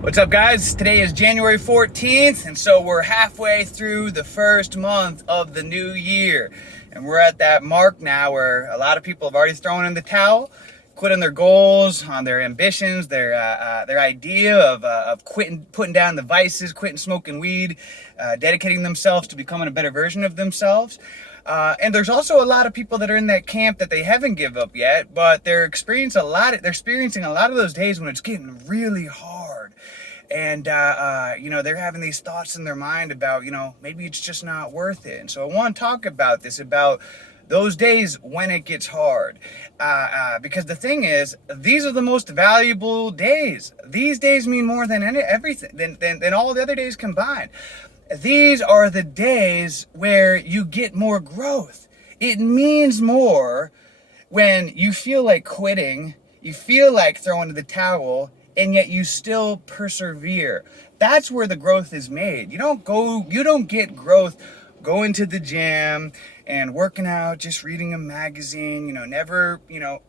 What's up, guys? Today is January 14th, and so we're halfway through the first month of the new year. And we're at that mark now where a lot of people have already thrown in the towel, quit on their goals, on their ambitions, their idea of quitting, putting down the vices, quitting smoking weed, dedicating themselves to becoming a better version of themselves. And there's also a lot of people that are in that camp that they haven't give up yet, but they're experiencing a lot of those days when it's getting really hard. And, they're having these thoughts in their mind about, maybe it's just not worth it. And so I want to talk about this, about those days when it gets hard. Because the thing is, these are the most valuable days. These days mean more than everything, than all the other days combined. These are the days where you get more growth. It means more when you feel like quitting, you feel like throwing in the towel, and yet you still persevere. That's where the growth is made. You don't get growth going to the gym and working out, just reading a magazine, never,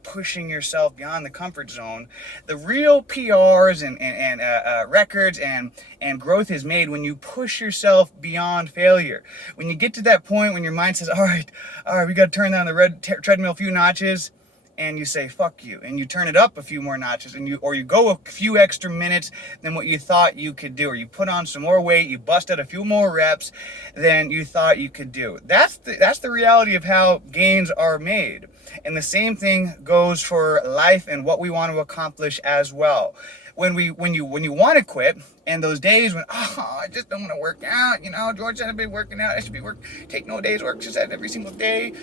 pushing yourself beyond the comfort zone. The real PRs and records and growth is made when you push yourself beyond failure. When you get to that point when your mind says, all right, we got to turn down the treadmill a few notches, and you say fuck you, and you turn it up a few more notches, and you go a few extra minutes than what you thought you could do, or you put on some more weight, you bust out a few more reps than you thought you could do. That's the reality of how gains are made. And the same thing goes for life and what we want to accomplish as well. When you want to quit, and those days when I just don't want to work out, George said I've been working out, I should be take no days work, just every single day,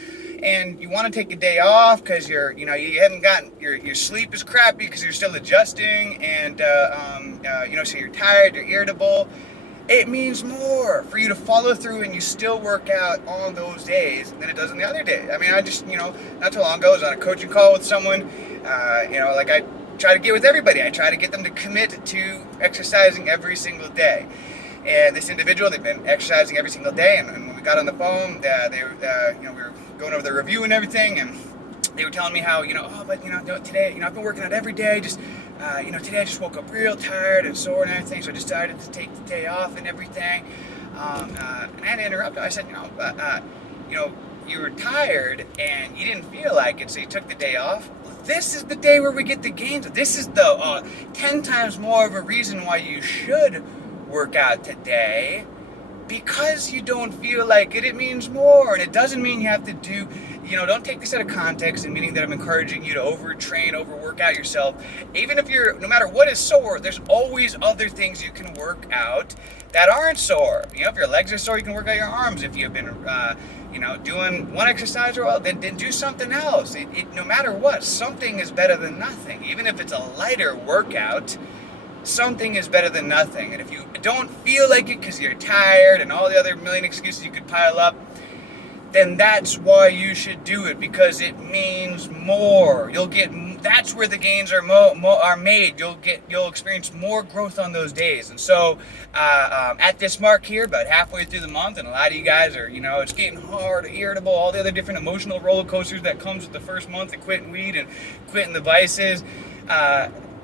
and you want to take a day off because you haven't gotten your sleep is crappy because you're still adjusting, and so you're tired, you're irritable. It means more for you to follow through and you still work out on those days than it does on the other day. I mean, I just, not too long ago, I was on a coaching call with someone, like I try to get with everybody. I try to get them to commit to exercising every single day. And this individual, they've been exercising every single day. And when we got on the phone, we were going over the review and everything. And they were telling me how, today, I've been working out every day. Just, today I just woke up real tired and sore and everything. So I decided to take the day off and everything. And I had to interrupt. I said, you were tired and you didn't feel like it, so you took the day off. This is the day where we get the gains. This is the 10 times more of a reason why you should work out today, because you don't feel like it. It means more, and it doesn't mean you have to do, don't take this out of context and meaning that I'm encouraging you to overtrain, overwork out yourself. Even if no matter what is sore, there's always other things you can work out that aren't sore. If your legs are sore, you can work out your arms. If you've been, doing one exercise or well, then do something else. No matter what, something is better than nothing. Even if it's a lighter workout, something is better than nothing. And if you don't feel like it because you're tired and all the other million excuses you could pile up, then that's why you should do it, because it means more. That's where the gains are made. You'll experience more growth on those days. And so at this mark here, about halfway through the month, and a lot of you guys are, it's getting hard, irritable, all the other different emotional roller coasters that comes with the first month of quitting weed and quitting the vices.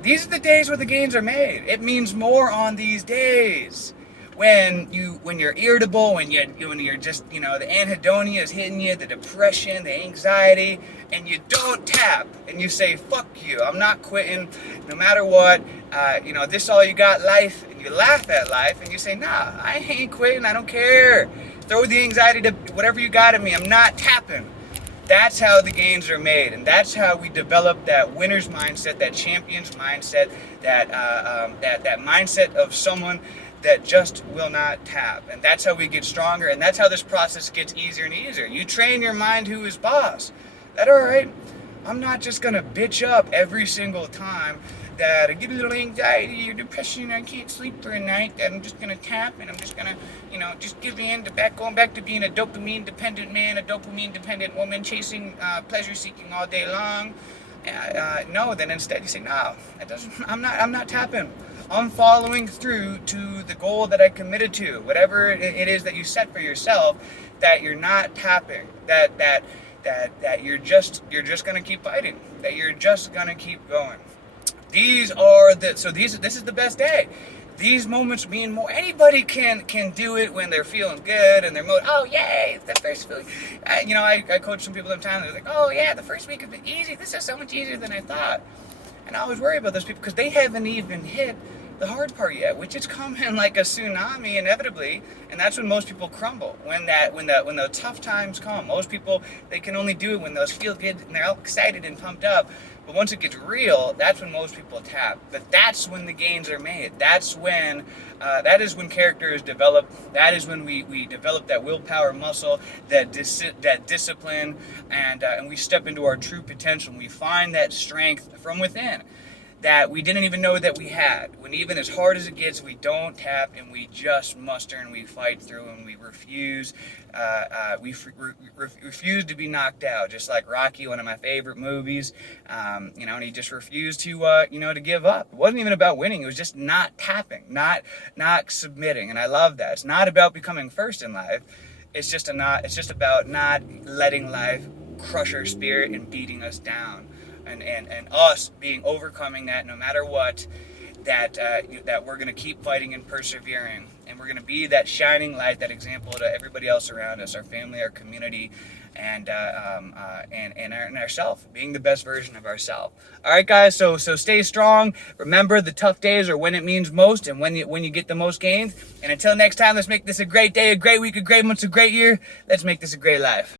These are the days where the gains are made. It means more on these days. When you're irritable, when you're just, the anhedonia is hitting you, the depression, the anxiety, and you don't tap, and you say, fuck you, I'm not quitting, no matter what, this all you got, life, and you laugh at life, and you say, nah, I ain't quitting, I don't care, throw the anxiety to whatever you got in me, I'm not tapping. That's how the gains are made, and that's how we develop that winner's mindset, that champion's mindset, that mindset of someone that just will not tap. And that's how we get stronger, and that's how this process gets easier and easier. You train your mind who is boss. That, all right, I'm not just gonna bitch up every single time that I get a little anxiety or depression, I can't sleep for a night, that I'm just gonna tap and I'm just gonna, just give in to going back to being a dopamine dependent man, a dopamine dependent woman, chasing pleasure seeking all day long. No, then instead you say, no, I'm not tapping. I'm following through to the goal that I committed to, whatever it is that you set for yourself, that you're not tapping, that you're just going to keep fighting, that you're just going to keep going. These are the, so these, this is the best day. These moments mean more. Anybody can do it when they're feeling good and they're oh yay, the first feeling. You know, I coach some people sometimes. They're like, oh yeah, the first week has been easy. This is so much easier than I thought. And I always worry about those people because they haven't even hit the hard part yet, which is coming like a tsunami inevitably, and that's when most people crumble. When the tough times come, most people, they can only do it when those feel good and they're all excited and pumped up. But once it gets real, that's when most people tap. But that's when the gains are made. That's when that is when character is developed. That is when we develop that willpower muscle, that discipline, and we step into our true potential. And we find that strength from within that we didn't even know that we had. When even as hard as it gets, we don't tap and we just muster and we fight through and we refuse. Refuse to be knocked out, just like Rocky, one of my favorite movies. You know, and he just refused to, you know, to give up. It wasn't even about winning. It was just not tapping, not submitting. And I love that. It's not about becoming first in life. It's just about not letting life crush our spirit and beating us down. And us overcoming that no matter what, that we're going to keep fighting and persevering, and we're going to be that shining light, that example to everybody else around us, our family, our community, and ourselves, being the best version of ourselves. All right, guys, so stay strong. Remember, the tough days are when it means most and when you get the most gains. And until next time, let's make this a great day, a great week, a great month, a great year. Let's make this a great life.